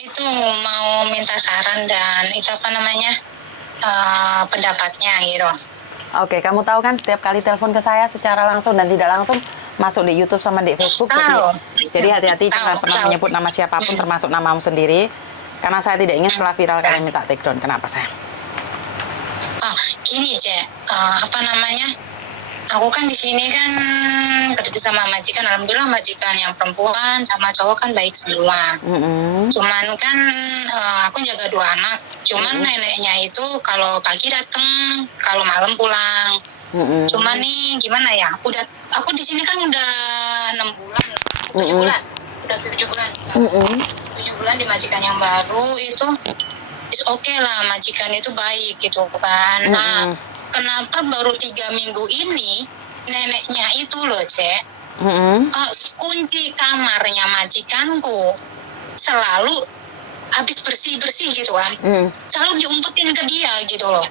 itu mau minta saran dan itu apa namanya pendapatnya gitu. Oke, kamu tahu kan setiap kali telepon ke saya secara langsung dan tidak langsung masuk di YouTube sama di Facebook. Jadi hati-hati jangan pernah menyebut nama siapapun termasuk namamu sendiri. Karena saya tidak ingin setelah viral kalian minta take down. Kenapa sayang? Oh, gini Cek, apa namanya? Aku kan di sini kan kerja sama majikan, alhamdulillah majikan yang perempuan sama cowok kan baik semua. Cuman kan aku jaga 2 anak, cuman neneknya itu kalau pagi datang, kalau malam pulang. Cuman nih gimana ya? Aku di sini kan udah 6 bulan, 7 bulan, udah 7 bulan. 7 bulan di majikan yang baru itu is oke lah, majikan itu baik gitu kan. Nah, kenapa baru 3 minggu ini neneknya itu loh Cek, kunci kamarnya majikanku selalu habis bersih-bersih gitu kan, selalu diumpetin ke dia gitu loh,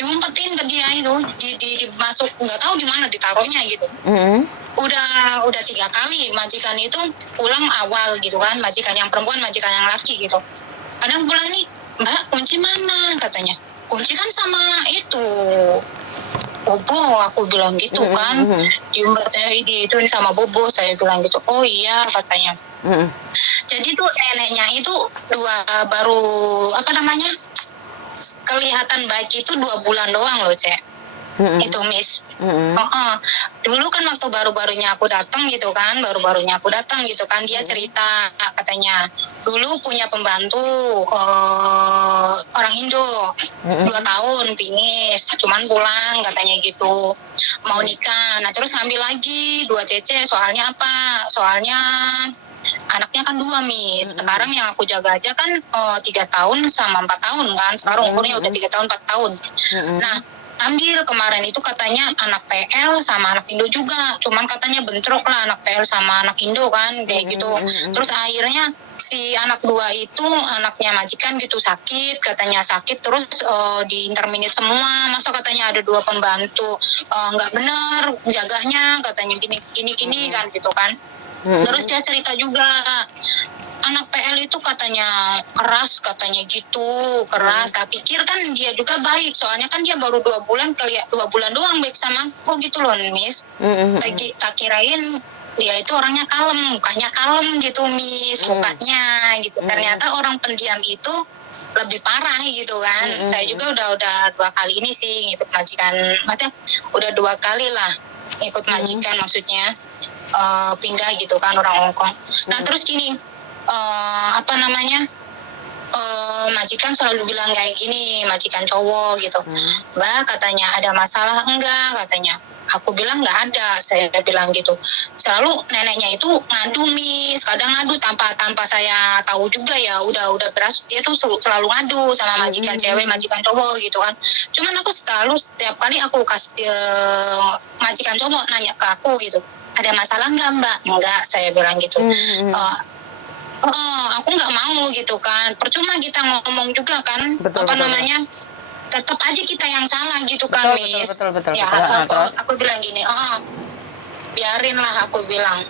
diumpetin ke dia itu dimasuk nggak tahu di mana ditaruhnya gitu. Udah 3 kali majikan itu pulang awal gitu kan, majikan yang perempuan, majikan yang laki gitu. Kadang pulang nih, Mbak kunci mana katanya, kunci kan sama itu Bobo, aku bilang gitu kan. Diumpetnya itu sama Bobo, saya bilang gitu. Oh iya katanya. Jadi tuh neneknya itu baru apa namanya kelihatan baik itu 2 bulan doang loh Cek. Itu Miss. Dulu kan waktu baru-barunya aku datang gitu kan, dia cerita katanya dulu punya pembantu orang Indo 2 tahun pingis, cuman pulang katanya gitu, mau nikah. Nah terus ngambil lagi 2 cece, soalnya apa? Soalnya anaknya kan 2 Miss. Sekarang yang aku jaga aja kan 3 tahun sama 4 tahun kan. Sekarang umurnya udah 3 tahun 4 tahun. Nah ambil kemarin itu katanya anak PL sama anak Indo juga, cuman katanya bentrok lah anak PL sama anak Indo kan kayak gitu. Terus akhirnya si anak 2 itu anaknya majikan gitu sakit, katanya sakit terus di interminate semua. Masa katanya ada 2 pembantu nggak bener jaganya, katanya gini kan gitu kan. Terus dia cerita juga anak PL itu katanya keras, katanya gitu keras. Tak pikir kan dia juga baik, soalnya kan dia baru 2 bulan 2 bulan doang baik sama aku gitu loh Miss. Tak kirain dia itu orangnya kalem, mukanya kalem gitu Miss, mukanya gitu. Ternyata orang pendiam itu lebih parah gitu kan. Saya juga udah 2 kali ini sih ngikut majikan, maksudnya udah 2 kali lah ngikut majikan, maksudnya pindah gitu kan orang Hongkong. Nah terus gini, apa namanya majikan selalu bilang kayak gini, majikan cowok gitu, Mbak katanya ada masalah enggak katanya. Aku bilang nggak ada, saya bilang gitu. Selalu neneknya itu ngadu Miss, kadang ngadu tanpa saya tahu juga ya, udah beras dia tuh selalu ngadu sama majikan cewek, majikan cowok gitu kan. Cuman aku selalu setiap kali aku kasih majikan cowok nanya ke aku gitu, ada masalah nggak Mbak? Enggak, saya bilang gitu. Aku nggak mau gitu kan, percuma kita ngomong juga kan, namanya tetap aja kita yang salah gitu kan Miss. Betul. Ya aku bilang gini, biarin lah aku bilang,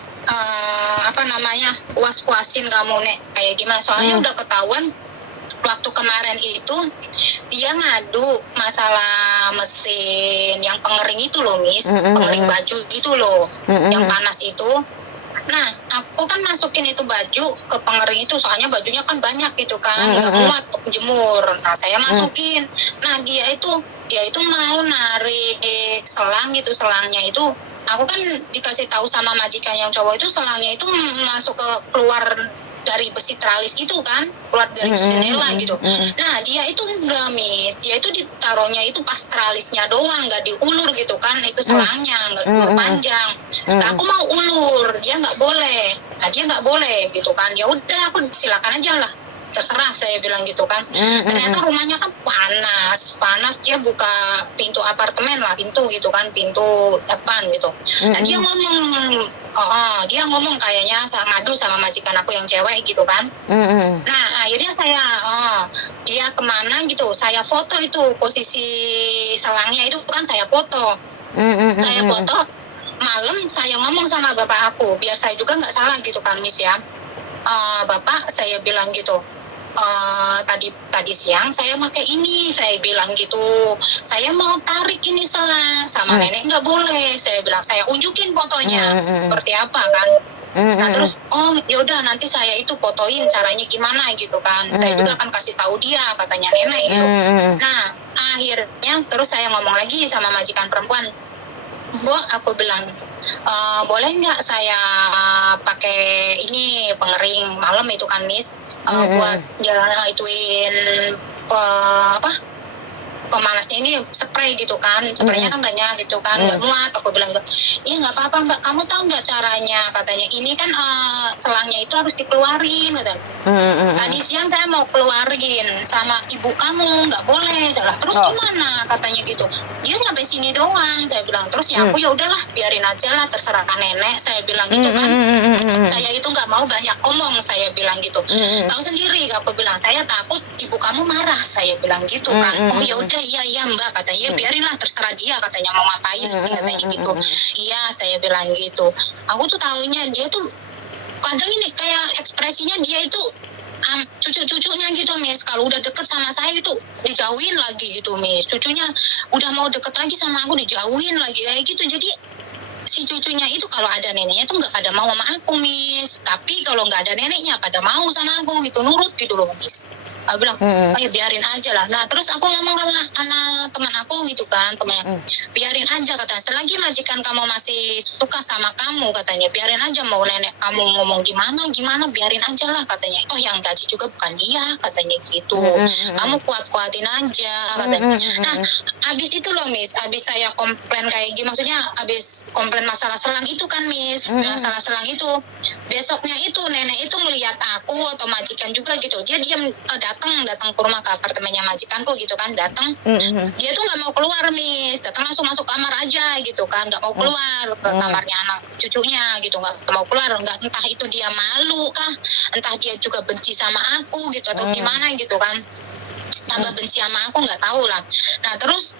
apa namanya puas-puasin kamu nek kayak gimana, soalnya udah ketahuan waktu kemarin itu dia ngadu masalah mesin yang pengering itu loh Miss, pengering baju gitu loh, yang panas itu. Nah, aku kan masukin itu baju ke pengering itu, soalnya bajunya kan banyak gitu kan, nggak muat untuk jemur. Nah, saya masukin. Nah, dia itu mau narik selang gitu, selangnya itu. Aku kan dikasih tahu sama majikan yang cowok itu selangnya itu masuk keluar dari besi tralis itu kan, keluar dari jendela gitu. Nah dia itu enggak Miss, dia itu ditaruhnya itu pas tralisnya doang, nggak diulur gitu kan, itu selangnya nggak diulur panjang. Nah aku mau ulur, dia nggak boleh. Nah dia nggak boleh gitu kan, ya udah aku silakan aja lah, terserah saya bilang gitu kan. Ternyata rumahnya kan panas, dia buka pintu apartemen lah, pintu gitu kan, pintu depan gitu. Nah dia ngomong kayaknya ngadu sama majikan aku yang cewek gitu kan. Nah akhirnya dia kemana gitu, saya foto itu posisi selangnya itu kan, saya foto. Saya foto malam, saya ngomong sama bapak aku, biar saya juga nggak salah gitu kan Miss ya. Bapak, saya bilang gitu, tadi siang saya pakai ini, saya bilang gitu. Saya mau tarik ini selang sama nenek nggak boleh. Saya bilang saya unjukin fotonya seperti apa kan. Nah terus yaudah nanti saya itu fotoin caranya gimana gitu kan. Saya juga akan kasih tahu dia katanya nenek gitu. Nah akhirnya terus saya ngomong lagi sama majikan perempuan. Bu, aku bilang boleh nggak saya pakai ini pengering malam itu kan Miss, buat jalan ituin pemanasnya ini spray gitu kan, spraynya kan banyak gitu kan, nggak muat. Aku bilang iya nggak apa-apa Mbak, kamu tahu nggak caranya, katanya ini kan selangnya itu harus dikeluarin katanya. Tadi siang saya mau keluarin sama ibu kamu, nggak boleh. Salah terus gimana katanya gitu, dia sampai sini doang. Saya bilang terus ya aku ya udahlah biarin aja lah, terserah nenek. Saya bilang gitu kan, saya itu nggak mau banyak omong. Saya bilang gitu, tahu sendiri aku bilang saya takut ibu kamu marah. Saya bilang gitu kan. Oh ya udah iya Mbak katanya, ya biarinlah terserah dia katanya mau ngapain katanya gitu. Iya saya bilang gitu. Aku tuh tahunya dia tuh kadang ini kayak ekspresinya dia itu cucu-cucunya gitu Miss, kalau udah deket sama saya itu dijauhin lagi gitu Miss. Cucunya udah mau deket lagi sama aku dijauhin lagi kayak gitu. Jadi si cucunya itu kalau ada neneknya tuh nggak pada mau sama aku Miss, tapi kalau nggak ada neneknya pada mau sama aku gitu, nurut gitu loh Miss. Aku bilang, ya biarin aja lah. Nah terus aku ngomong sama teman aku gitu kan, temannya, biarin aja katanya. Selagi majikan kamu masih suka sama kamu katanya, biarin aja mau nenek kamu ngomong gimana, biarin aja lah katanya. Oh yang gaji juga bukan dia katanya gitu. Kamu kuat-kuatin aja katanya. Nah abis itu loh Miss, abis saya komplain kayak gini, maksudnya abis komplain masalah selang itu kan Miss, masalah selang itu, besoknya itu nenek itu melihat aku atau majikan juga gitu, dia diam datang ke rumah, ke apartemennya majikanku gitu kan, datang. Dia tuh nggak mau keluar Miss, datang langsung masuk kamar aja gitu kan, nggak mau keluar ke kamarnya anak cucunya gitu, nggak mau keluar. Nggak, entah itu dia malu kah, entah dia juga benci sama aku gitu atau gimana gitu kan, tambah benci sama aku nggak tahu lah. Nah terus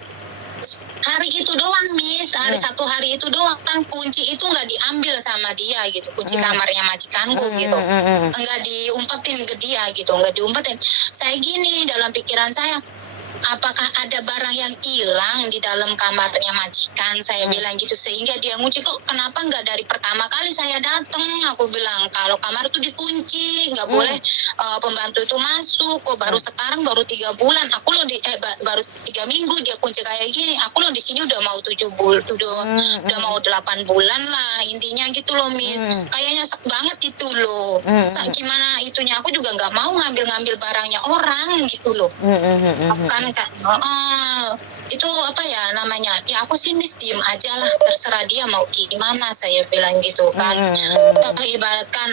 hari itu doang Miss, satu hari itu doang kan kunci itu nggak diambil sama dia gitu, kunci kamarnya majikanku gitu, nggak diumpetin ke dia gitu, nggak diumpetin. Saya gini dalam pikiran saya, apakah ada barang yang hilang di dalam kamarnya majikan, saya bilang gitu, sehingga dia ngunci. Kok kenapa nggak dari pertama kali saya datang, aku bilang kalau kamar itu dikunci, nggak boleh pembantu itu masuk. Kok baru sekarang, baru 3 bulan aku loh baru 3 minggu dia kunci kayak gini, aku loh di sini udah mau 7 bulan, udah mau 8 bulan lah intinya gitu loh Miss. Kayaknya nyesek banget itu loh. Gimana itunya, aku juga nggak mau ngambil barangnya orang gitu loh. Kan itu apa ya namanya, ya aku sih Miss diem aja lah, terserah dia mau gimana, saya bilang gitu kan. Ibaratkan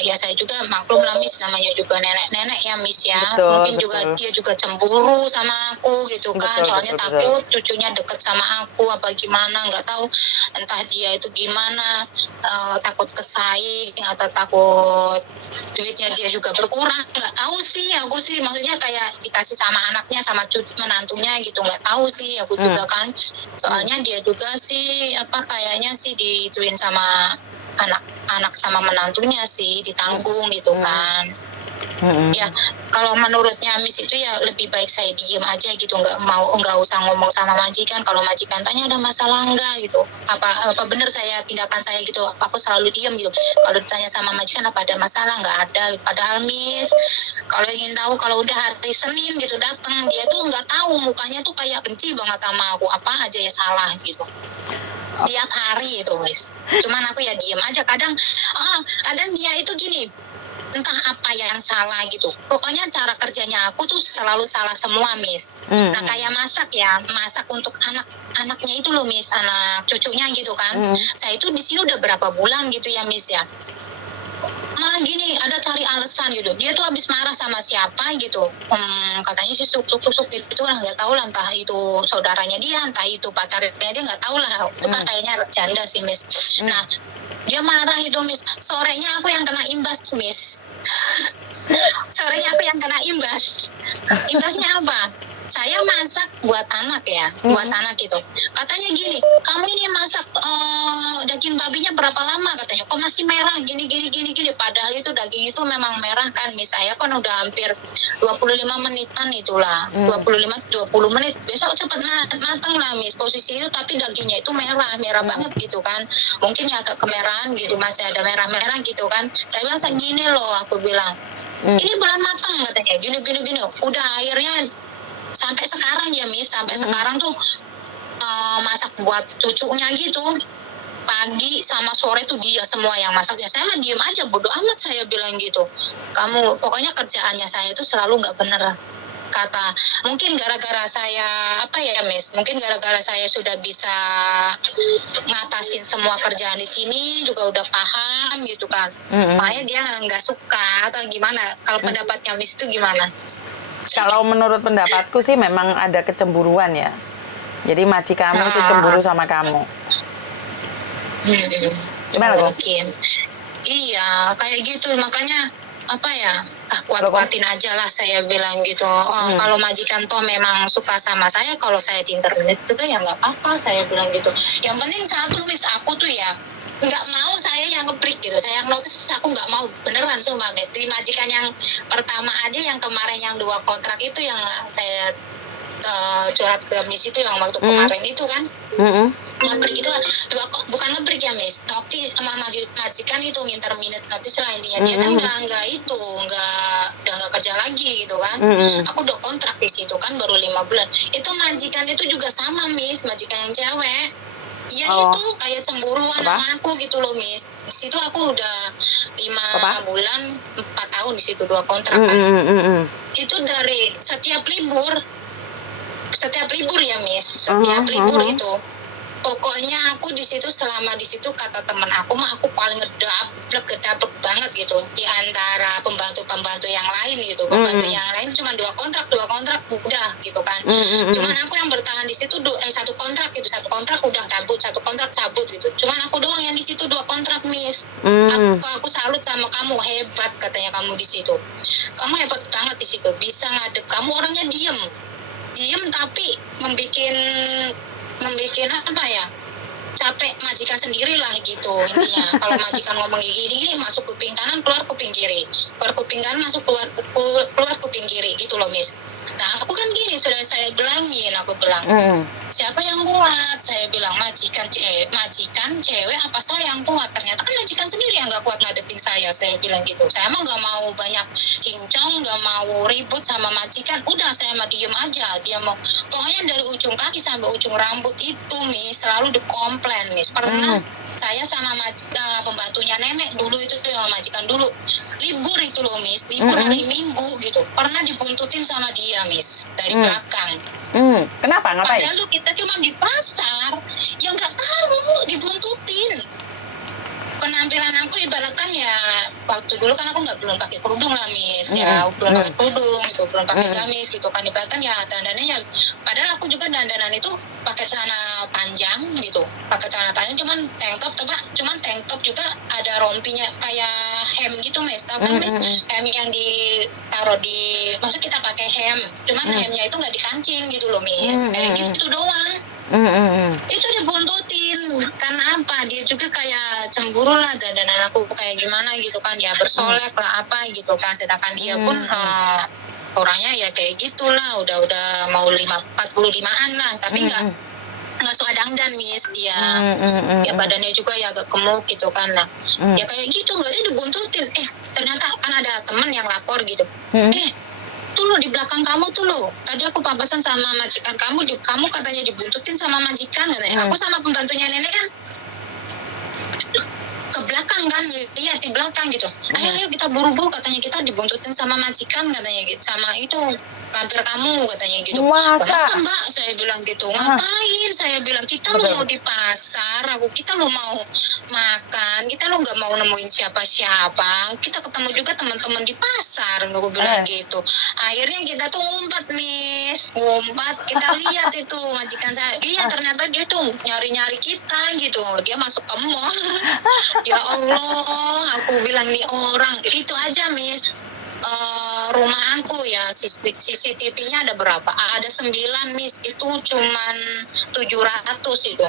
ya saya juga maklum lah Miss, namanya juga nenek-nenek ya Miss ya. Betul, Mungkin juga dia juga cemburu sama aku gitu kan, soalnya takut cucunya deket sama aku apa gimana, nggak tahu entah dia itu gimana, takut kesaing atau takut duitnya dia juga berkurang, nggak tahu sih. Aku sih maksudnya kayak dikasih sama anaknya sama menantunya gitu, nggak tahu sih aku juga kan, soalnya dia juga sih kayaknya sih diituin sama anak sama menantunya sih, ditanggung gitu kan. Ya kalau menurutnya Miss itu ya lebih baik saya diem aja gitu, nggak usah ngomong sama majikan. Kalau majikan tanya ada masalah enggak gitu, apa bener saya tindakan saya gitu, aku selalu diem gitu. Kalau ditanya sama majikan apa ada masalah, nggak ada. Padahal Miss kalau ingin tahu, kalau udah hari Senin gitu datang, dia tuh nggak tahu, mukanya tuh kayak benci banget sama aku, apa aja ya salah gitu tiap hari itu Miss. Cuman aku ya diem aja. Kadang dia itu gini, entah apa yang salah gitu. Pokoknya cara kerjanya aku tuh selalu salah semua Miss. Nah kayak masak untuk anaknya itu loh Miss, anak cucunya gitu kan. Saya itu di sini udah berapa bulan gitu ya Miss ya. Malah gini, ada cari alasan gitu. Dia tuh habis marah sama siapa gitu. Katanya sih susuk gitu lah, nggak tahu lah, entah itu saudaranya dia, entah itu pacarnya dia, nggak tahu lah. Itu kan kayaknya janda sih Miss. Nah dia marah itu Miss, sorenya aku yang kena imbas Miss. Sorenya aku yang kena imbas. Imbasnya apa? saya masak buat anak ya, buat anak gitu. Katanya gini, kamu ini masak daging babinya berapa lama katanya? Kok masih merah gini. Padahal itu daging itu memang merah kan. Saya kan udah hampir 25 menitan itulah. 20 menit. Besok cepat matang lah Miss. Posisi itu tapi dagingnya itu merah banget gitu kan. Mungkin ya agak kemerahan gitu, masih ada merah-merah gitu kan. Saya bilang segini loh, aku bilang. Ini bulan matang katanya. Gini. Udah akhirnya sampai sekarang ya Miss, sampai sekarang tuh masak buat cucunya gitu. Pagi sama sore tuh dia semua yang masaknya. Saya mah diem aja, bodo amat saya bilang gitu. Kamu pokoknya kerjaannya saya itu selalu nggak bener. Kata mungkin gara-gara saya apa ya Miss, mungkin gara-gara saya sudah bisa ngatasin semua kerjaan di sini juga udah paham gitu kan. Makanya dia nggak suka atau gimana. Kalau pendapatnya Miss itu gimana? Kalau menurut pendapatku sih memang ada kecemburuan ya. Jadi majikanmu itu cemburu sama kamu. Gimana kok? Mungkin. Iya, kayak gitu. Makanya apa ya? Kuat-kuatin aja lah saya bilang gitu. Kalau majikan toh memang suka sama saya, kalau saya di internet juga ya nggak apa-apa saya bilang gitu. Yang penting satu Miss, aku tuh ya nggak mau saya yang ngebreak gitu. Saya yang notice aku nggak mau beneran sumpah Miss. Di majikan yang pertama aja yang kemarin yang 2 kontrak itu yang saya curhat ke Miss itu yang waktu kemarin itu kan. Ngebreak itu bukan ngebreak ya Miss, notice sama majikan itu intermittent notice lah intinya. Dia kan udah nggak kerja lagi gitu kan. Aku udah kontrak di situ kan baru 5 bulan. Itu majikan itu juga sama Miss, majikan yang cewek. Ya itu kayak cemburuan sama aku gitu loh Miss. Di situ aku udah 5 bulan 4 tahun di situ 2 kontrak kan. Itu dari setiap libur ya Miss, setiap libur itu pokoknya aku di situ selama di situ kata teman aku mah aku paling gedablek banget gitu di antara pembantu yang lain gitu. Pembantu yang lain cuma 2 kontrak udah gitu kan. Cuman aku yang bertahan di situ 1 kontrak gitu, 1 kontrak udah cabut, 1 kontrak cabut gitu. Cuman aku doang yang di situ 2 kontrak Miss. Aku salut sama kamu, hebat katanya kamu di situ. Kamu hebat banget di situ, bisa ngadep. Kamu orangnya diem tapi membikin apa ya, capek majikan sendiri lah gitu intinya. Kalau majikan ngomong gini masuk kuping kanan keluar kuping kiri, keluar kuping kanan masuk keluar kuping kiri gitu loh Miss. Nah aku kan gini sudah saya bilangin, aku bilang siapa yang kuat, saya bilang majikan cewek apa saya yang kuat. Ternyata kan majikan sendiri yang nggak kuat ngadepin saya bilang gitu. Saya mah nggak mau banyak cincong, nggak mau ribut sama majikan, udah saya mah diem aja. Dia mau pokoknya dari ujung kaki sampai ujung rambut itu Miss selalu dikomplain Miss. Pernah saya sama pembantunya nenek dulu itu tuh yang majikan dulu libur itu loh Miss, libur hari Minggu gitu, pernah dibuntutin sama dia Miss dari belakang. Kenapa? Ngapain? Padahal kita cuma di pasar, ya nggak tahu dibuntutin. Penampilan aku ibaratkan ya waktu dulu kan aku belum pakai kerudung lah Miss, ya belum pakai kerudung gitu, belum pakai gamis gitu kan, ibaratkan ya dandanannya ya, padahal aku juga dandanan itu pakai celana panjang gitu, pakai celana panjang cuman tank top juga ada rompinya kayak hem gitu Miss, tahu kan Miss, hem yang ditaruh di, maksud kita pakai hem, cuman hemnya itu nggak dikancing gitu loh Miss, kayak gitu doang. Itu dibuntutin karena apa, dia juga kayak cemburu lah dandanan aku kayak gimana gitu kan, ya bersolek lah apa gitu kan, sedangkan dia pun orangnya ya kayak gitulah, udah mau 45-an lah, tapi nggak suka dangdan Miss dia. Ya badannya juga ya agak gemuk gitu kan. Nah ya kayak gitu, nggak dia dibuntutin. Ternyata kan ada teman yang lapor gitu, tuh lo di belakang kamu tuh lo, tadi aku papasan sama majikan kamu katanya dibuntutin sama majikan katanya. Aku sama pembantunya nenek kan ke belakang kan, lihat di belakang gitu. Ayo kita buru-buru katanya, kita dibuntutin sama majikan katanya gitu, sama itu lampir kamu katanya gitu. Masa Mbak, saya bilang gitu. Ngapain, saya bilang, kita lu mau di pasar, kita lu mau makan, kita lu nggak mau nemuin siapa-siapa, kita ketemu juga teman-teman di pasar, gue bilang gitu. Akhirnya kita tuh ngumpat Miss, kita lihat itu majikan saya, iya ternyata dia tuh nyari-nyari kita gitu, dia masuk ke mall. Ya Allah, aku bilang nih orang itu aja Miss, rumah aku ya CCTV-nya ada berapa? Ada 9 Miss, itu cuman 700 itu.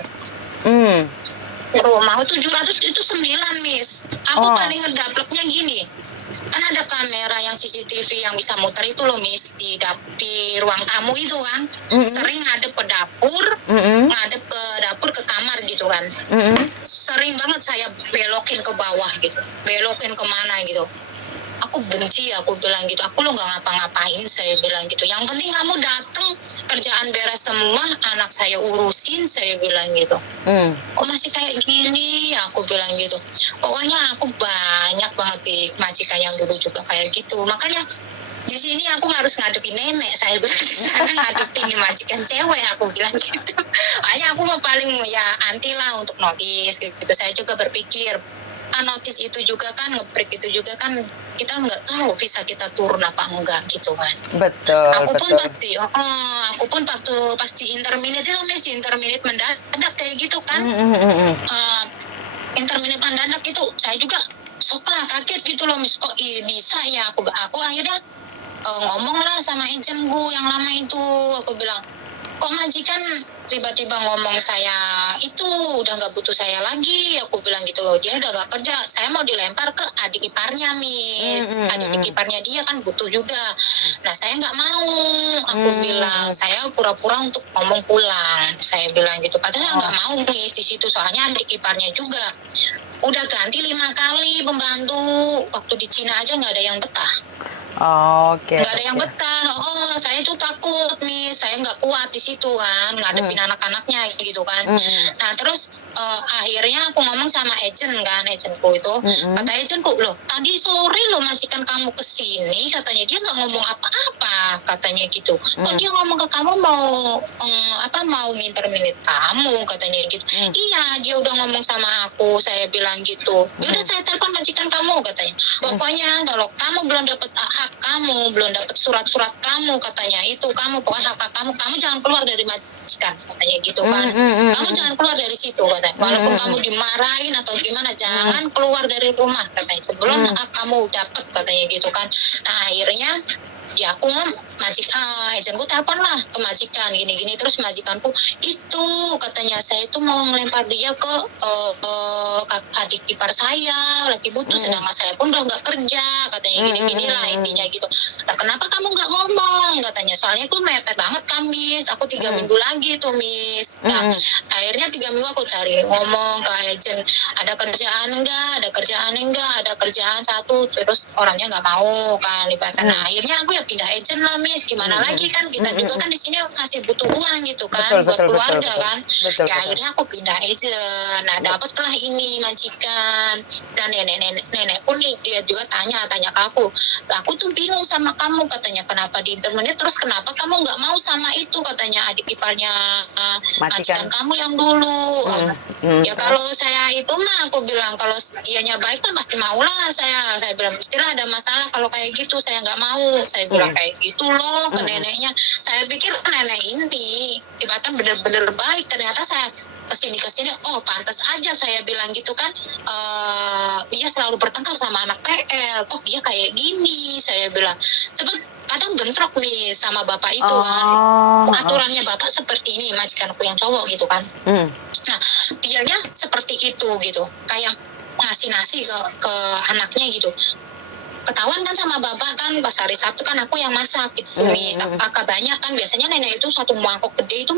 Rumah 700 itu 9 Miss. Aku paling ngedapleknya gini. Kan ada kamera yang CCTV yang bisa muter itu loh Miss, di ruang tamu itu kan. Sering ngadep ke dapur, ngadep ke dapur ke kamar gitu kan. Sering banget saya belokin ke bawah gitu, belokin kemana gitu. Aku benci, aku bilang gitu. Aku lo nggak ngapa-ngapain, saya bilang gitu. Yang penting kamu datang, kerjaan beres semua, anak saya urusin, saya bilang gitu. Kok masih kayak gini? Aku bilang gitu. Pokoknya aku banyak banget di majikan yang dulu juga kayak gitu. Makanya di sini aku harus ngadepin nenek, saya bilang. Saya ngadepin majikan cewek, aku bilang gitu. Makanya aku mau paling ya anti lah untuk notis gitu. Saya juga berpikir, notis itu juga kan, nge-break itu juga kan, kita nggak tahu visa kita turun apa enggak gitu kan. Betul. Aku pun pasti, aku pun waktu pasti interminate mendadak kayak gitu kan. Interminate mendadak itu saya juga sok lah, kaget gitu loh Miss, kok bisa ya. Aku akhirnya ngomong lah sama agentku yang lama itu. Aku bilang, kok majikan tiba-tiba ngomong saya itu udah nggak butuh saya lagi, aku bilang gitu. Dia udah nggak kerja, saya mau dilempar ke adik iparnya Miss. Adik iparnya dia kan butuh juga. Nah saya nggak mau, aku bilang saya pura-pura untuk ngomong pulang, saya bilang gitu. Padahal nggak mau Miss di situ, soalnya adik iparnya juga udah ganti 5 kali pembantu. Waktu di Cina aja nggak ada yang betah. Nggak ada yang betah. Saya tuh takut nih, saya nggak kuat di situ kan, ngadepin anak-anaknya gitu kan. Nah terus akhirnya aku ngomong sama agentku itu. Kata agentku, loh tadi sore lo majikan kamu kesini, katanya dia nggak ngomong apa-apa, katanya gitu. Kok dia ngomong ke kamu mau mau nginterminate kamu, katanya gitu. Iya, dia udah ngomong sama aku, saya bilang gitu. Ya udah saya telepon majikan kamu, katanya. Pokoknya kalau kamu belum dapat hak kamu, belum dapat surat-surat kamu, katanya itu kamu pokoknya hak kamu jangan keluar dari majikan, katanya gitu kan. Kamu jangan keluar dari situ, katanya. Walaupun kamu dimarahin atau gimana, jangan keluar dari rumah, katanya. Sebelum hak kamu dapat, katanya gitu kan. Nah akhirnya ya aku agentku telepon lah ke majikan gini-gini, terus majikanku itu katanya saya itu mau ngelempar dia ke adik ipar saya lagi butuh, sedangkan saya pun udah nggak kerja, katanya gini-gini lah intinya gitu. Nah kenapa kamu nggak ngomong, katanya, soalnya aku mepet banget kan Miss, aku 3 minggu lagi tuh Miss. Nah akhirnya 3 minggu aku cari ngomong ke agent, ada kerjaan enggak, ada kerjaan satu, terus orangnya nggak mau kan ibaratnya. Nah akhirnya aku ya pindah agent lah Miss, gimana lagi kan, kita juga kan di sini masih butuh uang gitu kan, buat keluarga kan. Ya akhirnya aku pindah agent. Nah dapatlah ini majikan, dan nenek pun nih dia juga tanya ke aku, lah aku tuh bingung sama kamu, katanya, kenapa di interminate, terus kenapa kamu nggak mau sama itu, katanya, adik iparnya majikan kamu yang dulu. Ya kalau saya itu mah, aku bilang kalau dianya baik kan pasti maulah saya bilang, pastilah ada masalah kalau kayak gitu, saya nggak mau, saya bilang kayak gitu loh ke neneknya. Saya pikir nenek ini tiba-tiba bener-bener baik, ternyata saya kesini oh pantas aja saya bilang gitu kan, dia selalu bertengkar sama anak PL, toh dia kayak gini, saya bilang. Sebab kadang bentrok nih sama bapak itu kan, aturannya bapak seperti ini, majikanku yang cowok gitu kan. Nah dianya seperti itu gitu, kayak ngasih nasi ke anaknya gitu. Ketahuan kan sama bapak kan, pas hari Sabtu kan aku yang masak gitu Miss. Agak banyak kan, biasanya nenek itu 1 mangkok gede itu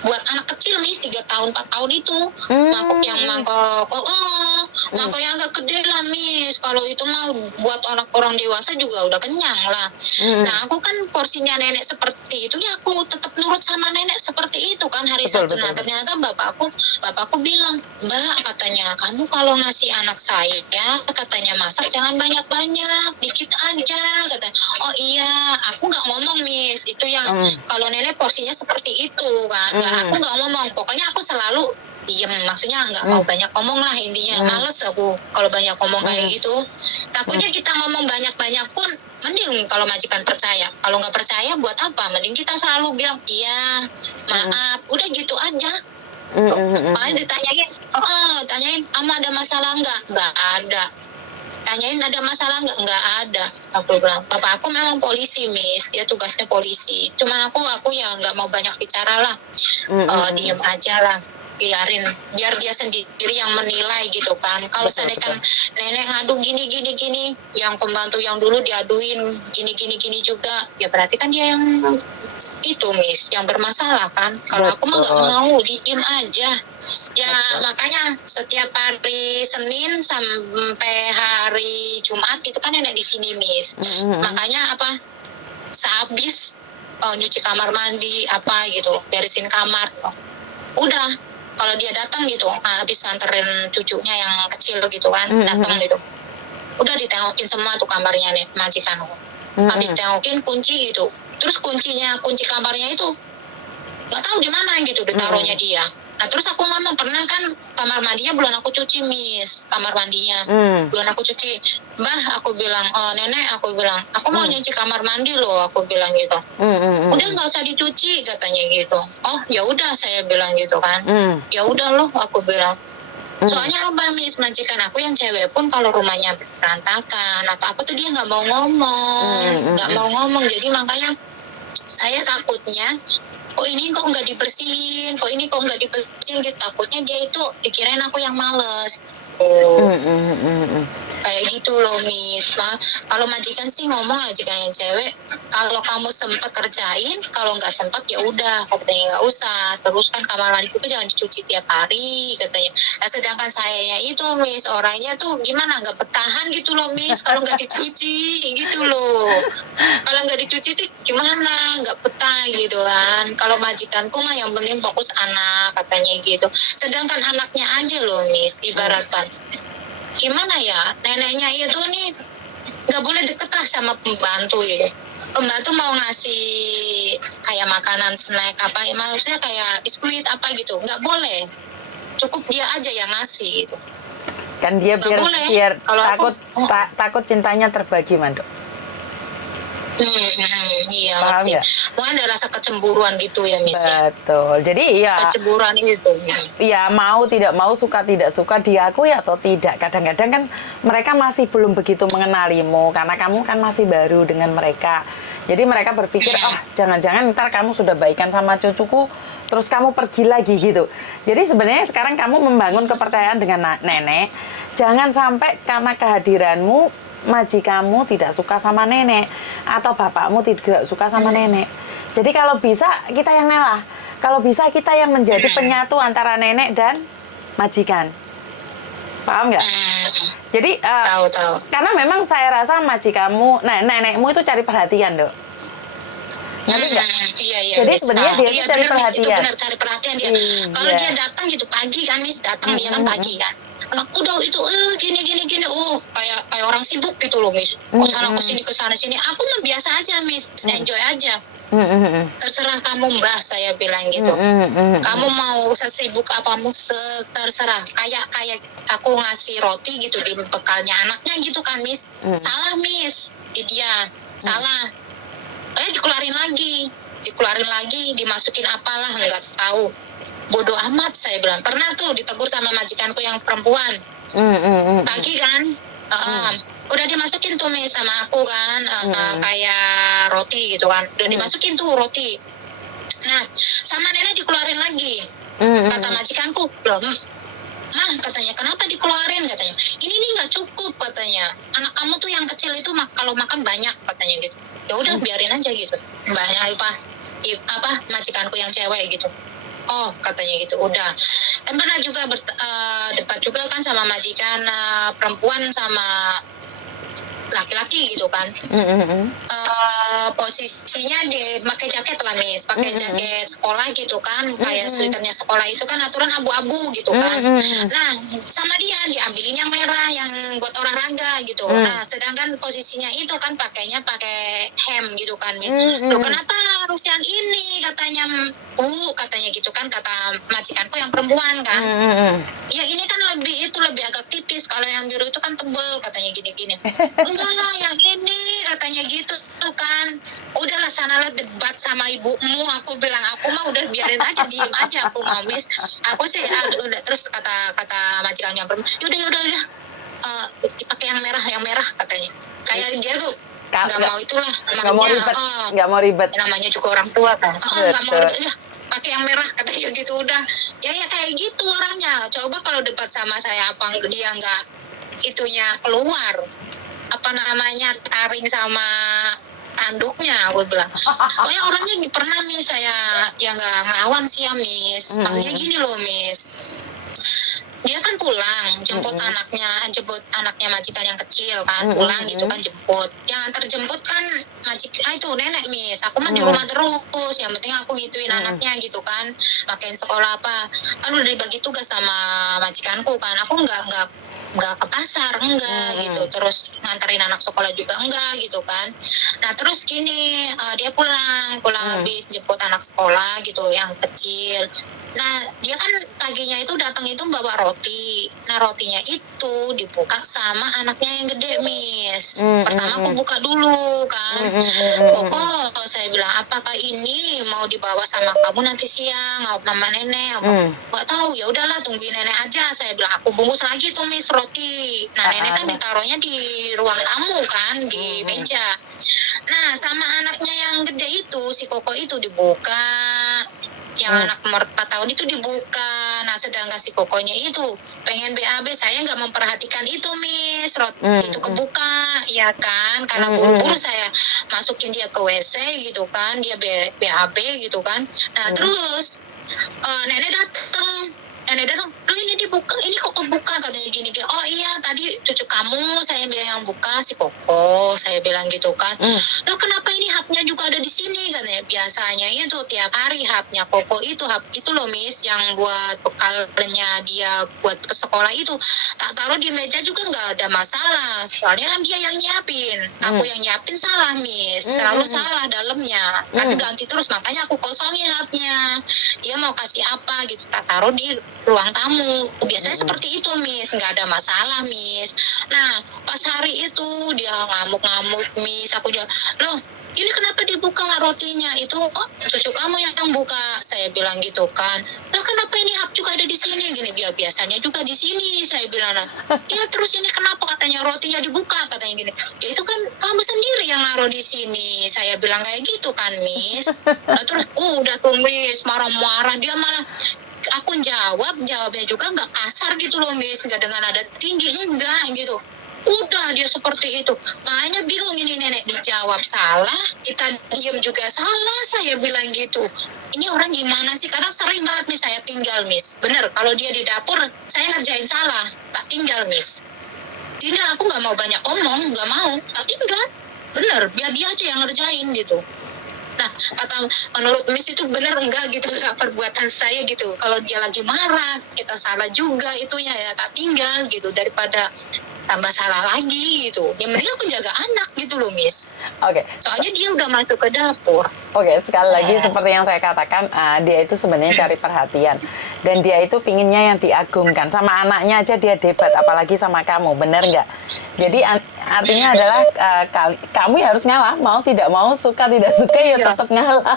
buat anak kecil Miss, 3 tahun 4 tahun itu. Mangkok yang mangkok yang agak gede lah Miss. Kalau itu mah buat orang dewasa juga udah kenyang lah. Nah aku kan porsinya nenek seperti itu, ya aku tetap nurut sama nenek seperti itu kan hari Sabtu. Nah ternyata bapakku bilang, Mbak, katanya, kamu kalau ngasih anak saya, katanya, masak jangan banyak-banyak, dikit aja, katanya. Oh iya, aku nggak ngomong Miss, itu yang kalau nenek porsinya seperti itu kan. Aku nggak ngomong, pokoknya aku selalu diem, maksudnya nggak mau banyak ngomong lah intinya. Males aku kalau banyak ngomong kayak gitu. Takutnya kita ngomong banyak-banyak pun, mending kalau majikan percaya. Kalau nggak percaya buat apa? Mending kita selalu bilang iya, maaf, udah gitu aja. Paling ditanyain, tanyain, ama ada masalah nggak ada. tanyain ada masalah nggak ada, aku bilang. Bapak aku memang polisi, Miss, dia tugasnya polisi, cuman aku ya nggak mau banyak bicara lah. Diem aja lah, biarin, biar dia sendiri yang menilai gitu kan. Kalau Betul, seandainya kan nenek ngadu gini, yang pembantu yang dulu diaduin gini juga, ya berarti kan dia yang itu, Miss, yang bermasalah kan. Kalau aku mah nggak Betul. mau, diem aja. Ya Betul. makanya setiap hari Senin sampai hari Jumat itu kan nenek di sini, Miss. Makanya apa? Sehabis nyuci kamar mandi apa gitu, beresin kamar. Udah, kalau dia datang gitu, habis nganterin cucunya yang kecil gitu kan, datang gitu. Udah ditengokin semua tuh kamarnya nih majikan. Habis tengokin kunci gitu. Terus kunci kamarnya itu nggak tahu di mana gitu ditaruhnya dia. Nah terus aku ngomong, pernah kan kamar mandinya belum aku cuci, Miss, kamar mandinya belum aku cuci. Mbah, aku bilang, nenek, aku bilang, aku mau nyuci kamar mandi loh, aku bilang gitu. Udah nggak usah dicuci katanya gitu. Oh ya udah, saya bilang gitu kan. Ya udah loh, aku bilang. Soalnya apa, Miss, majikan aku yang cewek pun kalau rumahnya berantakan atau apa tuh dia nggak mau ngomong, jadi makanya saya takutnya kok ini kok nggak dibersihin gitu, takutnya dia itu dikirain aku yang males. Kayak gitu loh, Miss. Kalau majikan sih ngomong, majikan yang cewek, kalau kamu sempat kerjain, kalau nggak sempat ya udah, katanya nggak usah. Terus kan kamar mandi itu jangan dicuci tiap hari, katanya. Nah, sedangkan saya itu, Miss, orangnya tuh gimana, nggak bertahan gitu loh, Miss, kalau nggak dicuci gitu loh. Kalau nggak dicuci tuh gimana, nggak betah gitu kan. Kalau majikanku mah yang penting fokus anak, katanya gitu. Sedangkan anaknya aja loh, Miss, ibaratkan gimana ya, neneknya itu nih nggak boleh deket lah sama pembantu gitu. Pembantu mau ngasih kayak makanan snack apa, maksudnya kayak biskuit apa gitu, nggak boleh, cukup dia aja yang ngasih gitu. Kan dia biar kalau takut cintanya terbagi, Mandok. Iya, paham ngerti. nggak? Mungkin ada rasa kecemburuan gitu ya, Miss. Betul. Jadi ya Kecemburuan itu. ya mau tidak mau, suka tidak suka, diakui atau tidak, kadang-kadang kan mereka masih belum begitu mengenalimu karena kamu kan masih baru dengan mereka. Jadi mereka berpikir, jangan-jangan ntar kamu sudah baikan sama cucuku terus kamu pergi lagi gitu. Jadi sebenarnya sekarang kamu membangun kepercayaan dengan nenek. Jangan sampai karena kehadiranmu majikanmu tidak suka sama nenek atau bapakmu tidak suka sama nenek. Jadi kalau bisa kita yang ngalah. Kalau bisa kita yang menjadi penyatu antara nenek dan majikan. Paham nggak? Jadi Tahu. karena memang saya rasa majikanmu, nenekmu itu cari perhatian, Dok. Ngerti nggak? Iya, jadi Miss. sebenarnya dia itu cari bener, Miss, itu perhatian. benar, cari perhatian dia. Kalau dia datang gitu pagi kan, Miss, datang dia kan pagi kan. Nah, udah itu gini kayak orang sibuk gitu loh, Miss. Ke sana sini. Aku mah biasa aja, Miss, enjoy aja. Terserah kamu, Mbah, saya bilang gitu. Kamu mau sesibuk apamu, terserah. Kayak aku ngasih roti gitu di bekalnya anaknya gitu kan, Miss. Salah, Miss, di dia salah. Dikeluarin lagi, dimasukin apalah, nggak tahu. Bodoh amat, saya bilang. Pernah tuh ditegur sama majikanku yang perempuan. Pagi kan, udah dimasukin tuh, Miss, sama aku kan, kayak roti gitu kan. Udah dimasukin tuh roti. Nah, sama nenek dikeluarin lagi. Kata majikanku, belum. Mah, katanya, kenapa dikeluarin, katanya. Ini nih nggak cukup, katanya. Anak kamu tuh yang kecil itu kalau makan banyak, katanya gitu. Ya udah, biarin aja gitu. Banyak apa majikanku yang cewek gitu. Oh, katanya gitu. Udah. Dan pernah juga debat juga kan sama majikan perempuan sama laki-laki gitu kan. Posisinya pakai jaket lah, Miss, pakai jaket sekolah gitu kan, kayak sweaternya sekolah itu kan aturan abu-abu gitu kan. Nah, sama dia diambilin yang merah yang buat olahraga gitu. Nah, sedangkan posisinya itu kan pakainya pakai hem gitu kan, Miss. Loh, kenapa harus yang ini, katanya, Bu, katanya gitu kan, kata majikanku yang perempuan kan. Ya ini kan lebih agak tipis, kalau yang biru itu kan tebel, katanya gini-gini. Enggak lah, yang ini, katanya gitu tuh kan. Udahlah, sanalah debat sama ibumu, aku bilang. Aku mah udah biarin aja, diem aja aku, Miss. Aku sih udah. Terus kata majikan yang perempuan, yaudah, dipakai yang merah katanya. Kayak dia tuh nggak mau itulah, nggak mau ribet, nggak mau ribet. Namanya juga orang tua kan. Nggak mau ribet ya. Pakai yang merah katanya gitu udah. Ya kayak gitu orangnya. Coba kalau debat sama saya apa dia nggak itunya keluar. Apa namanya taring sama tanduknya, aku bilang. Soalnya orangnya pernah Miss saya yang nggak ngelawan sih ya Miss. Makanya gini loh Miss. Dia kan pulang jemput anaknya majikan yang kecil kan pulang gitu kan jemput. Yang antar jemput kan itu nenek Miss. Aku mah di rumah terus. Yang penting aku gituin anaknya gitu kan. Makain sekolah apa. Kan udah dibagi tugas sama majikanku kan. Aku nggak ke pasar gitu, terus nganterin anak sekolah juga enggak gitu kan. Nah terus gini dia pulang habis jemput anak sekolah gitu yang kecil. Nah dia kan paginya itu datang itu bawa roti. Nah rotinya itu dibuka sama anaknya yang gede Miss. Pertama aku buka dulu kan. Kok saya bilang apakah ini mau dibawa sama kamu nanti siang mama nenek? Nggak tahu, ya udahlah tungguin nenek aja. Saya bilang aku bungkus lagi tuh Miss roti. Nah nenek kan ditaruhnya di ruang tamu kan di meja. Nah sama anaknya yang gede itu si Koko itu dibuka. Yang anak umur 4 tahun itu dibuka. Nah sedangkan si Kokonya itu pengen BAB, saya nggak memperhatikan itu Miss, roti itu kebuka ya kan, karena buru-buru saya masukin dia ke WC gitu kan, dia BAB gitu kan. Nah terus nenek datang, loh ini dibuka, ini kok kebuka katanya gini. Oh iya tadi cucu kamu saya bilang yang buka si Koko, saya bilang gitu kan. Loh kenapa ini hapnya juga ada di sini katanya. Biasanya itu tiap hari hapnya Koko itu hap itu loh Miss yang buat bekalnya dia buat ke sekolah itu tak taruh di meja juga nggak ada masalah. Soalnya kan dia yang nyiapin, aku yang nyiapin salah Miss, selalu salah dalamnya. Kan ganti terus makanya aku kosongin hapnya. Dia mau kasih apa gitu tak taruh di ruang tamu. Biasanya seperti itu Miss, nggak ada masalah Miss. Nah pas hari itu dia ngamuk-ngamuk Miss, aku juga loh ini kenapa dibuka rotinya itu cucu kamu yang buka, saya bilang gitu kan. Lah kenapa ini hap juga ada di sini gini, biasanya juga di sini, saya bilang. Ya terus ini kenapa katanya rotinya dibuka katanya gini. Ya itu kan kamu sendiri yang naruh di sini, saya bilang kayak gitu kan Miss. Nah terus udah tuh Miss marah-marah, dia malah aku jawabnya juga nggak kasar gitu loh Miss, nggak dengan nada tinggi enggak gitu. Udah dia seperti itu. Makanya bingung ini nenek, dijawab salah, kita diam juga salah, saya bilang gitu. Ini orang gimana sih? Kadang sering banget Miss saya tinggal Miss. Bener, kalau dia di dapur saya ngerjain salah, tak tinggal Miss. Tinggal aku nggak mau banyak omong, nggak mau, tak tinggal. Bener, biar dia aja yang ngerjain gitu. Nah, kata menurut Miss itu benar enggak gitu perbuatan saya gitu. Kalau dia lagi marah, kita salah juga itunya ya tak tinggal gitu daripada tambah salah lagi gitu. Yang mending aku jaga anak gitu loh Miss. Oke. Soalnya dia udah masuk ke dapur. Oke, sekali lagi seperti yang saya katakan, dia itu sebenarnya cari perhatian. Dan dia itu pinginnya yang diagungkan. Sama anaknya aja dia debat, apalagi sama kamu, bener nggak? Jadi artinya adalah kamu ya harus ngalah, mau tidak mau, suka tidak suka ya tetap ngalah.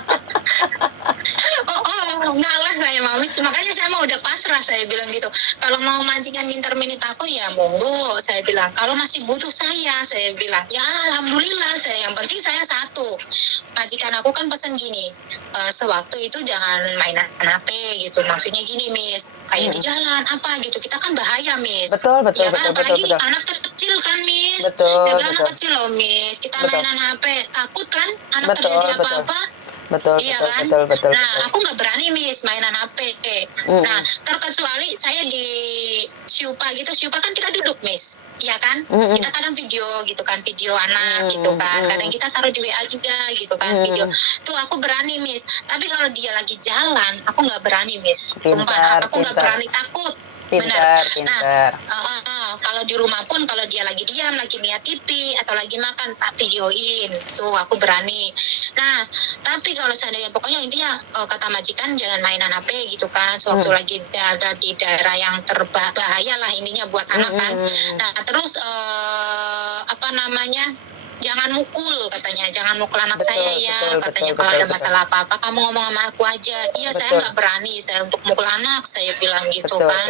Ngalah saya Miss. Makanya saya mau udah pasrah, saya bilang gitu. Kalau mau majikan minta-minta aku ya monggo, saya bilang. Kalau masih butuh saya bilang. Ya alhamdulillah saya. Yang penting saya satu. Majikan aku kan pesan gini, sewaktu itu jangan mainan HP gitu. Maksudnya gini Miss, kayak di jalan apa gitu. Kita kan bahaya Miss. Betul. Ya kan apalagi anak kecil kan Miss. Jaga anak kecil loh Miss. Kita mainan HP, takut kan anak terjadi apa-apa. Betul. Nah, aku nggak berani Miss mainan HP. Nah, terkecuali saya di Syupa gitu. Syupa kan kita duduk Miss, iya kan? Kita kadang video gitu kan, video anak gitu kan. Kadang kita taruh di WA juga gitu kan, video. Tuh aku berani Miss. Tapi kalau dia lagi jalan, aku nggak berani Miss. Sumpah, aku nggak berani, takut. Pintar. Nah, kalau di rumah pun kalau dia lagi diam, lagi lihat TV atau lagi makan, tak videoin. Tuh aku berani. Nah, tapi kalau seandainya pokoknya intinya kata majikan jangan mainan HP gitu kan. Sewaktu lagi ada di daerah yang terbahaya lah intinya buat anak kan. Nah, terus apa namanya? jangan mukul katanya, jangan mukul anak Betul, saya ya, betul, katanya betul, kalau betul, ada betul. masalah apa-apa kamu ngomong sama aku aja. Iya, saya Betul. nggak berani saya untuk mukul anak, saya bilang gitu Betul, kan.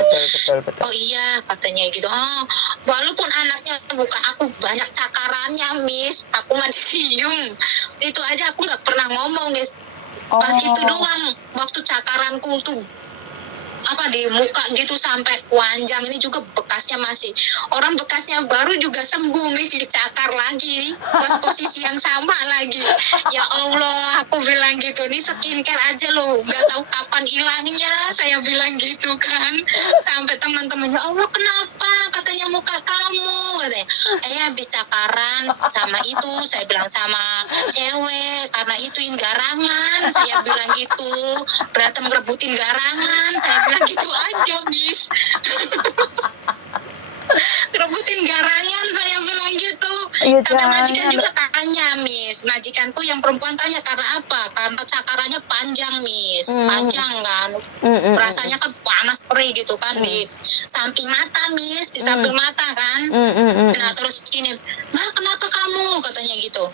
betul. Oh iya, katanya gitu. Oh, walaupun anaknya bukan aku banyak cakarannya, Miss, aku masih diem. Itu aja aku nggak pernah ngomong, Miss. Pas itu Oh, doang, waktu cakaranku tuh apa di muka gitu sampai panjang, ini juga bekasnya masih, orang bekasnya baru juga sembuh, Miss, dicakar lagi pas posisi yang sama lagi. Ya Allah, aku bilang gitu, ini skincare aja loh nggak tahu kapan hilangnya, saya bilang gitu kan. Sampai teman-temannya, Allah kenapa, katanya muka kamu, katanya habis cakaran sama itu, saya bilang sama cewek karena ituin garangan, saya bilang gitu, berantem ngerebutin garangan, saya bilang gitu aja, Miss. Rebutin garangan, saya bilang gitu. iya Sampai majikan jangan. juga tanya, Miss, majikanku yang perempuan tanya karena apa, karena cakarannya panjang, Miss, panjang kan, rasanya kan panas perih gitu kan, di samping mata, Miss, di samping mata kan. Nah terus gini, Mbak kenapa kamu, katanya gitu.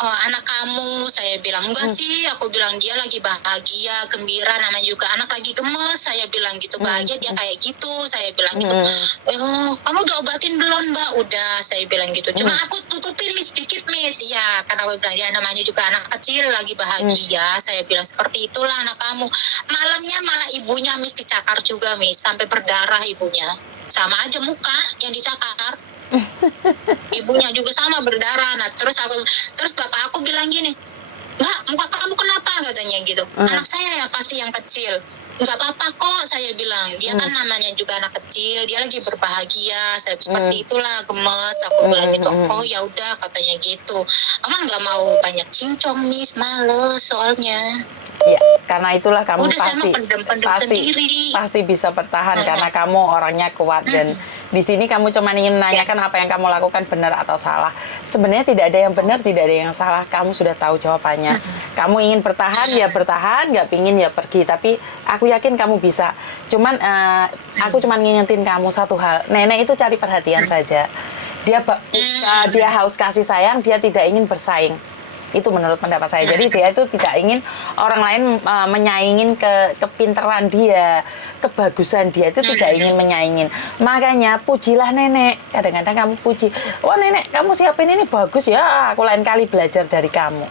Oh, anak kamu, saya bilang enggak sih, aku bilang dia lagi bahagia, gembira, namanya juga anak lagi gemes, saya bilang gitu, bahagia dia kayak gitu, saya bilang gitu. Oh, kamu udah obatin belum, Mbak? Udah, saya bilang gitu. Cuma aku tutupin, Miss, sedikit, Miss. Ya, karena aku bilang dia namanya juga anak kecil lagi bahagia, saya bilang seperti itulah anak kamu. Malamnya malah ibunya, Miss, dicakar juga, Miss, sampai berdarah ibunya. Sama aja muka yang dicakar. Ibunya juga sama berdarah. Nah terus bapak aku bilang gini, Mbak muka kamu kenapa, katanya gitu. Anak saya ya pasti yang kecil. Nggak apa-apa kok, saya bilang, dia kan namanya juga anak kecil, dia lagi berbahagia, saya seperti itulah gemes, aku bilang gitu. Oh ya udah, katanya gitu. Emang nggak mau banyak cincong, Miss, males soalnya. Ya, karena itulah kamu Udah saya mah pendem sendiri. pasti bisa bertahan karena kamu orangnya kuat dan di sini kamu cuma ingin menanyakan apa yang kamu lakukan benar atau salah. Sebenarnya tidak ada yang benar, tidak ada yang salah. Kamu sudah tahu jawabannya. Kamu ingin bertahan ya bertahan, nggak pingin ya pergi. Tapi aku yakin kamu bisa. Cuman aku cuma ngingetin kamu satu hal. Nenek itu cari perhatian saja. Dia haus kasih sayang, dia tidak ingin bersaing. Itu menurut pendapat saya. Jadi dia itu tidak ingin orang lain menyaingin kepintaran dia, kebagusan dia, itu tidak ingin menyaingin. Makanya pujilah nenek. Kadang-kadang kamu puji, wah nenek kamu siapin ini bagus ya, aku lain kali belajar dari kamu.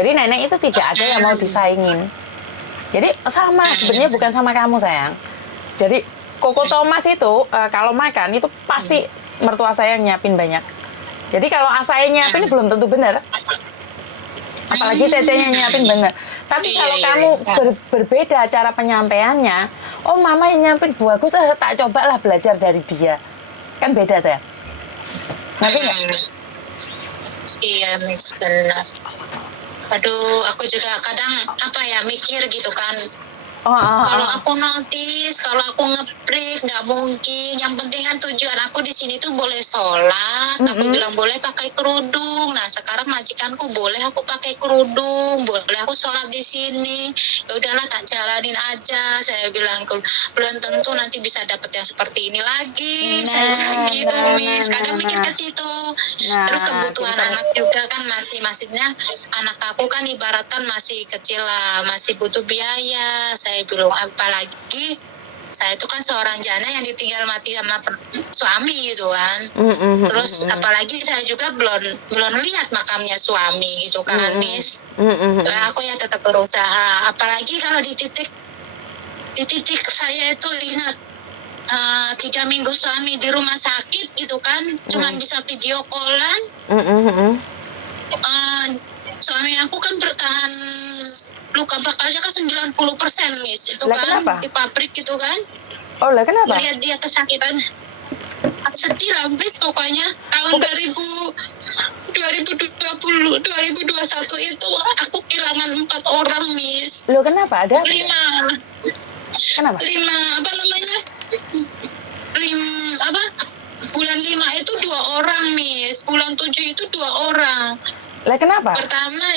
Jadi nenek itu tidak ada yang mau disaingin. Jadi sama, sebenarnya bukan sama kamu sayang. Jadi Koko Thomas itu kalau makan itu pasti mertua saya yang nyiapin banyak. Jadi kalau saya nyiapin belum tentu benar. Apalagi cecenya nyiapin bener. Tapi kalau kamu berbeda cara penyampaiannya, oh mama yang nyiapin bagus, tak cobalah belajar dari dia. Kan beda saya. Ngerti nggak? Iya, Miss, benar. Aduh, aku juga kadang apa ya mikir gitu kan. Kalau aku notice, kalau aku nge-break, nggak mungkin. Yang penting kan tujuan aku di sini tuh boleh sholat. Aku bilang boleh pakai kerudung. Nah sekarang majikanku boleh aku pakai kerudung, boleh aku sholat di sini. Ya udahlah tak jalanin aja. Saya bilang belum tentu nanti bisa dapet yang seperti ini lagi. Saya bilang gitu, Miss. Kadang mikir ke situ. Terus kebutuhan anak juga kan maksudnya anak aku kan ibaratkan masih kecil lah, masih butuh biaya. Saya bilang apalagi saya itu kan seorang janda yang ditinggal mati sama suami gitu kan. Terus apalagi saya juga belum lihat makamnya suami gitu kan, Miss. Nah, aku ya tetap berusaha. Apalagi kalau di titik saya itu ingat 3 minggu suami di rumah sakit gitu kan, cuman bisa video callan. Suami aku kan bertahan, luka bakalnya kan 90%, Miss. Itu Lah, kan kenapa? di pabrik gitu kan. Oh lah kenapa? Lihat dia kesakitan. Sedih lah, Miss, pokoknya. Tahun 2021 itu aku kehilangan 4 orang, Miss. Loh kenapa? Ada apa? 5. Kenapa? 5, apa namanya? Bulan 5 itu 2 orang, Miss. Bulan 7 itu 2 orang. Lah kenapa? Pertama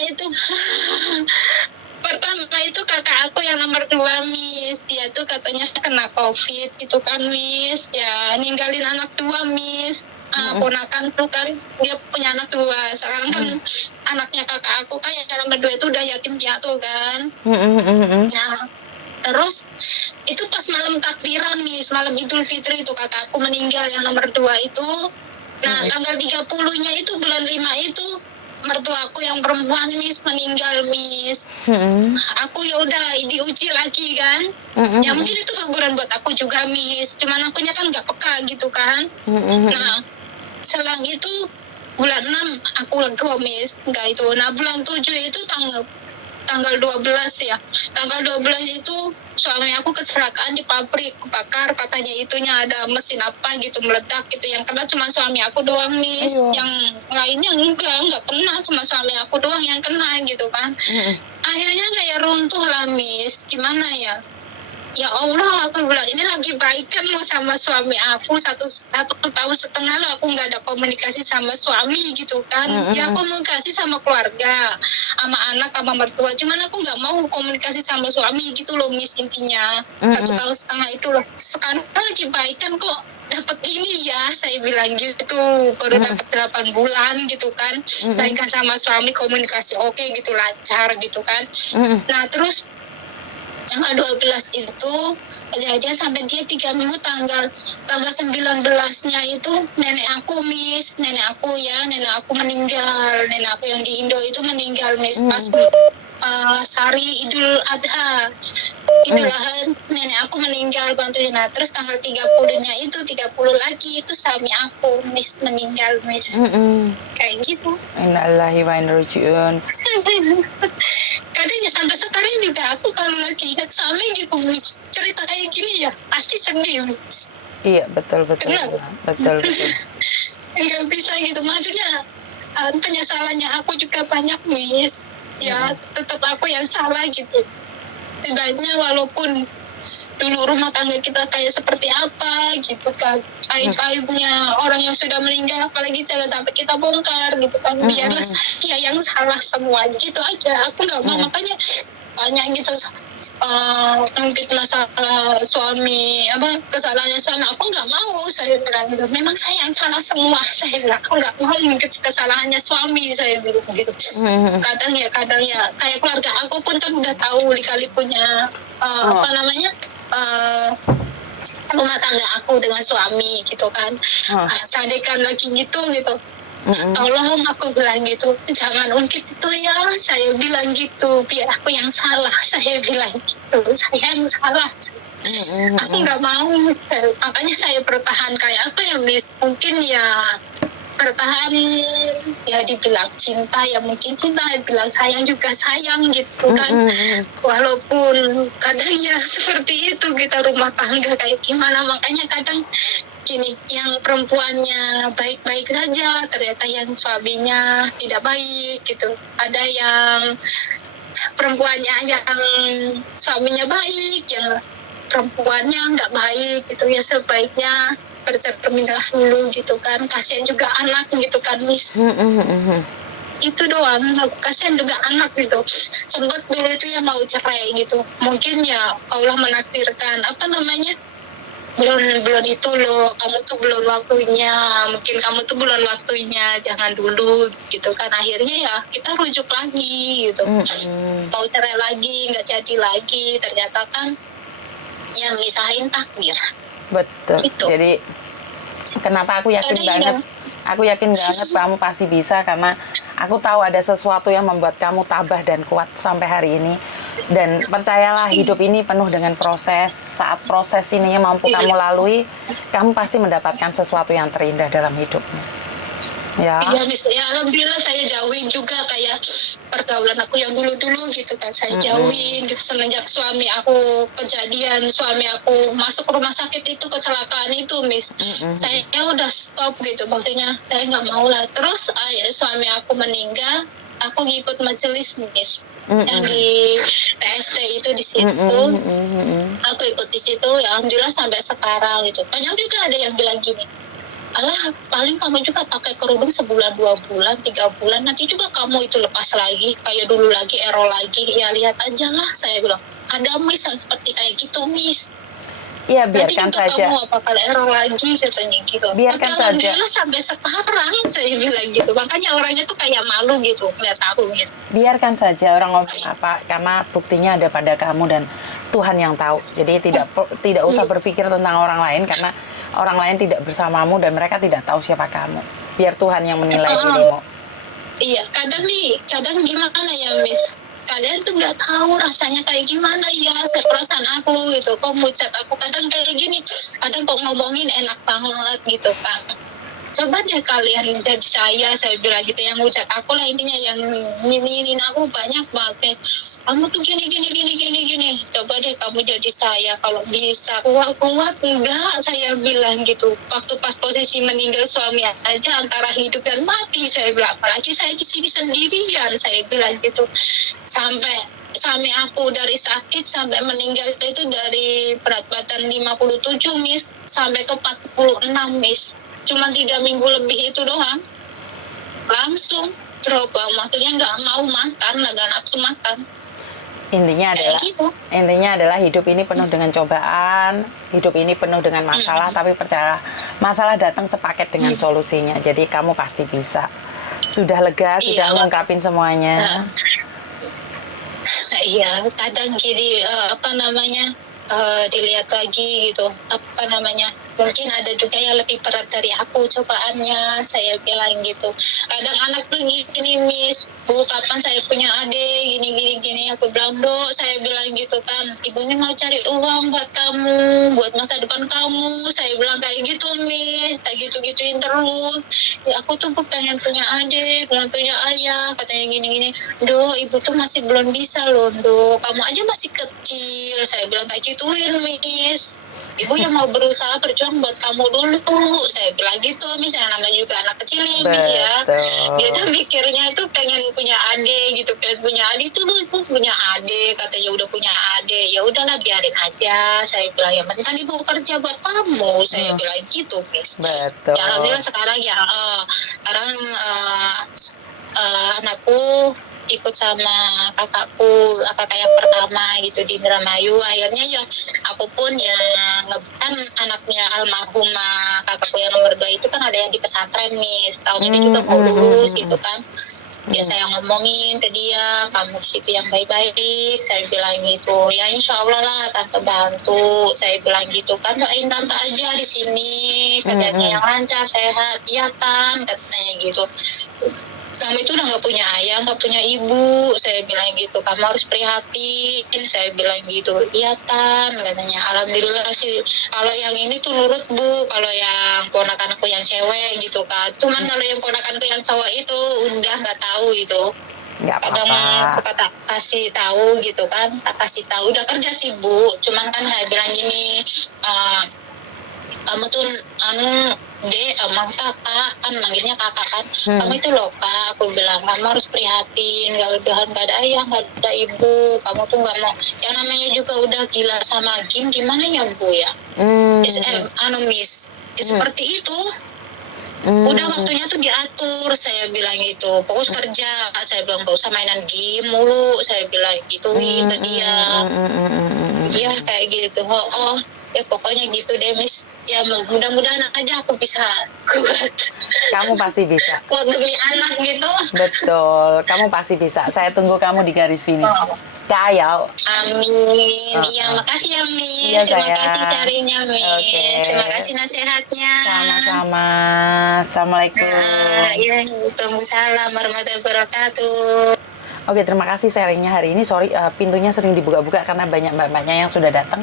itu kakak aku yang nomor 2, Miss. Dia tuh katanya kena COVID gitu kan, Miss. Ya ninggalin anak 2, Miss. ponakan tuh kan, dia punya anak 2. Sekarang kan anaknya kakak aku kan yang nomor 2 itu udah yatim piatu kan. Nah, terus itu pas malam takbiran nih, malam Idul Fitri itu kakak aku meninggal yang nomor 2 itu. Nah, tanggal 30-nya itu bulan 5 itu mertua aku yang perempuan Miss meninggal Miss. Aku ya udah diuji lagi kan. Ya mungkin itu teguran buat aku juga Miss. Cuman akunya kan nggak peka gitu kan. Nah, selang itu bulan 6 aku lego Miss. Enggak itu. Nah, bulan 7 itu tanggal 12 ya. Tanggal 12 itu suami aku kecelakaan di pabrik, kebakar, katanya itunya ada mesin apa gitu meledak gitu. Yang kena cuma suami aku doang Miss. Yang lainnya enggak kena, cuma suami aku doang yang kena gitu kan. Akhirnya kayak runtuh lah Miss. Gimana ya? Ya Allah, aku bilang ini lagi baikan lo sama suami aku, satu tahun setengah lo aku nggak ada komunikasi sama suami gitu kan. Ya komunikasi sama keluarga, sama anak, sama mertua, cuman aku nggak mau komunikasi sama suami gitu loh Miss, intinya. 1 tahun setengah itu loh. Sekarang lagi baikan kok dapat ini ya, saya bilang gitu, baru dapat 8 bulan gitu kan. Baikan sama suami, komunikasi oke gitu, lancar gitu kan. Nah terus tanggal 12 itu kejadian sampai dia 3 minggu, tanggal 19-nya itu nenek aku Miss, nenek aku meninggal, nenek aku yang di Indo itu meninggal Miss, pas Sari Idul Adha, Idul Adha nenek aku meninggal bantuin. Nah terus tanggal 30-nya itu 30 lagi itu suami aku Miss meninggal Miss. Kayak gitu. Innalillahi wa inna ilaihi raji'un. Kadang ya sampai sekarang juga aku kalau lagi ingat suami gitu Miss, cerita kayak gini ya pasti sedih Miss. Iya betul. Nggak bisa gitu, maksudnya penyesalannya aku juga banyak Miss. Ya tetap aku yang salah gitu. Setidaknya walaupun dulu rumah tangga kita kayak seperti apa gitu kan, aib-aibnya orang yang sudah meninggal apalagi jangan sampai kita bongkar gitu kan, biarlah ya yang salah semua gitu aja. Aku nggak mau makanya tanya gitu, mungkin masalah suami kesalahannya suami, aku nggak mau, saya bilang gitu, memang saya yang salah semua, saya bilang aku nggak mau mungkin kesalahannya suami, saya bilang gitu. Kadang ya kayak keluarga aku pun kan udah tahu kali punya rumah tangga aku dengan suami gitu kan. Sadekan lagi gitu tolong, aku bilang gitu, jangan ungkit itu ya, saya bilang gitu, biar aku yang salah, saya bilang gitu, saya yang salah. Aku nggak mau, makanya saya bertahan kayak apa ya Miss, mungkin ya bertahan ya, dibilang cinta ya mungkin cinta, dibilang sayang juga sayang gitu kan. Walaupun kadang ya seperti itu kita rumah tangga kayak gimana, makanya kadang gini, yang perempuannya baik-baik saja ternyata yang suaminya tidak baik gitu. Ada yang perempuannya yang suaminya baik, yang perempuannya nggak baik gitu ya. Sebaiknya bercerminlah dulu gitu kan, kasihan juga anak gitu kan Miss. Itu doang, kasihan juga anak gitu. Sempat dulu itu ya mau cerai gitu, mungkin ya Allah menakdirkan belum itu loh, kamu tuh belum waktunya, mungkin kamu tuh belum waktunya, jangan dulu gitu kan. Akhirnya ya kita rujuk lagi gitu, mau cerai lagi nggak jadi lagi, ternyata kan yang misahin takdir. Betul gitu. Jadi kenapa aku yakin banget kamu pasti bisa, karena aku tahu ada sesuatu yang membuat kamu tabah dan kuat sampai hari ini. Dan percayalah, hidup ini penuh dengan proses. Saat proses ini mampu kamu lalui, kamu pasti mendapatkan sesuatu yang terindah dalam hidupmu. Ya. Iya, ya alhamdulillah saya jauhin juga kayak pergaulan aku yang dulu-dulu gitu kan, saya jauhin gitu. Semenjak suami aku kejadian, suami aku masuk rumah sakit itu, kecelakaan itu Miss, saya udah stop gitu, maksudnya saya nggak mau lah. Terus akhirnya suami aku meninggal, aku ngikut majelis Miss, yang di TST itu di situ. Aku ikut di situ, ya alhamdulillah sampai sekarang gitu. Banyak juga ada yang bilang gini, alah paling kamu juga pakai kerudung sebulan, 2 bulan, 3 bulan, nanti juga kamu itu lepas lagi kayak dulu lagi, error lagi. Ya lihat aja lah, saya bilang ada Miss yang seperti kayak gitu Miss. Iya, nanti biarkan juga saja. kamu apa kalau error lagi katanya gitu. Biarkan Tapi saja. alhamdulillah sampai sekarang saya bilang gitu. Makanya orangnya tuh kayak malu gitu ngeliat aku gitu. Biarkan saja orang ngomong apa, karena buktinya ada pada kamu dan Tuhan yang tahu. Jadi tidak usah berpikir tentang orang lain, karena orang lain tidak bersamamu dan mereka tidak tahu siapa kamu. Biar Tuhan yang menilai dirimu. Iya, kadang gimana ya Miss, kalian tuh nggak tahu rasanya kayak gimana ya, perasaan aku gitu. Kok mucat aku kadang kayak gini, kadang kok ngomongin enak banget gitu kan. Coba deh kalian jadi saya bilang gitu, yang ngucat aku lah intinya, yang nginin aku banyak banget. Kamu tuh gini. Coba deh kamu jadi saya kalau bisa. Kuat enggak, saya bilang gitu. Waktu pas posisi meninggal suami aja antara hidup dan mati, saya bilang. Apalagi saya di sini sendirian, saya bilang gitu. Sampai suami aku dari sakit sampai meninggal itu dari berat badan 57 Miss sampai ke 46 Miss. Cuma 3 minggu lebih itu doang, langsung drop, maksudnya nggak mau makan, nggak nafsu makan. Intinya adalah hidup ini penuh dengan cobaan, hidup ini penuh dengan masalah, tapi percaya masalah datang sepaket dengan solusinya. Jadi kamu pasti bisa. Sudah lega, sudah ngungkapin semuanya. Iya, kadang gini dilihat lagi gitu, mungkin ada juga yang lebih berat dari aku cobaannya, saya bilang gitu. Kadang anak tuh gini Miss, Bu kapan saya punya adik gini, aku bilang Dok, saya bilang gitu kan, ibunya mau cari uang buat kamu, buat masa depan kamu, saya bilang kayak gitu Miss, kayak gitu-gituin terus. Ya, aku tuh pengen punya adik, pengen punya ayah, katanya gini, Dok ibu tuh masih belum bisa loh Dok, kamu aja masih kecil, saya bilang kayak gituin Miss. Ibu yang mau berusaha berjuang buat kamu dulu, saya bilang gitu Miss. Yang namanya juga anak kecil ya Miss ya, dia tuh mikirnya itu pengen punya adik gitu, pengen punya adik tuh, ibu punya adik, katanya udah punya adik, ya udahlah biarin aja, saya bilang yang penting kan ibu kerja buat kamu, saya bilang gitu Miss. Betul. Ya, alhamdulillah sekarang ya sekarang anakku ikut sama kakak yang pertama gitu di Indramayu. Akhirnya ya aku pun yang kan anaknya almarhumah kakakku yang nomor 2 itu kan ada yang di pesantren Miss, tahun ini juga mau lulus gitu kan. Ya saya ngomongin ke dia, kamu situ yang baik-baik, saya bilang gitu. Ya insya Allah lah tante bantu, saya bilang gitu kan, doain tante aja di sini kerjanya yang lancar, sehat, iya kan, katanya gitu. Kamu itu udah nggak punya ayah, nggak punya ibu, saya bilang gitu. Kamu harus prihatin, saya bilang gitu. Iya Tan, katanya. Alhamdulillah sih. Kalau yang ini tuh nurut Bu. Kalau yang ponakanku yang cewek gitu kan. Cuman kalau yang ponakanku yang cowok itu udah nggak tahu itu. Nggak Kadang apa-apa. suka tak kasih tahu gitu kan. Tak kasih tahu. Udah kerja sih Bu. Cuman kan saya bilang gini. Kamu tuh Dek, emang kakak kan manggilnya kakak kan, kamu itu loh Kak, aku bilang kamu harus prihatin, gak ada ayah, gak ada ibu, kamu tuh gak mau, yang namanya juga udah gila sama game, gimana ya Bu ya? Miss, seperti itu. Udah waktunya tuh diatur, saya bilang gitu. Fokus kerja, saya bilang gak usah mainan game mulu, saya bilang gituin ke dia. Iya kayak gitu. Ya pokoknya gitu deh Miss. Ya mudah-mudahan aja aku bisa kuat. Kamu pasti bisa. Kuat demi anak gitu. Betul, kamu pasti bisa. Saya tunggu kamu di garis finish. Kayak. Amin. Iya, makasih ya Miss. Iya, Terima sayang. kasih sharingnya Miss. Oke. Terima kasih nasihatnya. Sama-sama. Assalamualaikum. Iya, Waalaikumsalam warahmatullahi wabarakatuh. Oke, terima kasih sharingnya hari ini. Sorry, pintunya sering dibuka-buka karena banyak mbak-mbaknya yang sudah datang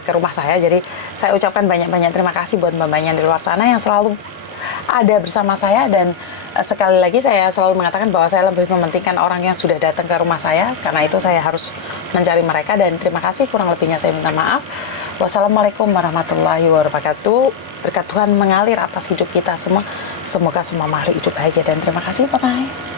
ke rumah saya. Jadi saya ucapkan banyak-banyak terima kasih buat mbak-mbaknya di luar sana yang selalu ada bersama saya. Dan sekali lagi saya selalu mengatakan bahwa saya lebih mementingkan orang yang sudah datang ke rumah saya. Karena itu saya harus mencari mereka. Dan terima kasih, kurang lebihnya saya minta maaf. Wassalamualaikum warahmatullahi wabarakatuh. Berkat Tuhan mengalir atas hidup kita semua. Semoga semua makhluk hidup bahagia dan terima kasih. Bye-bye.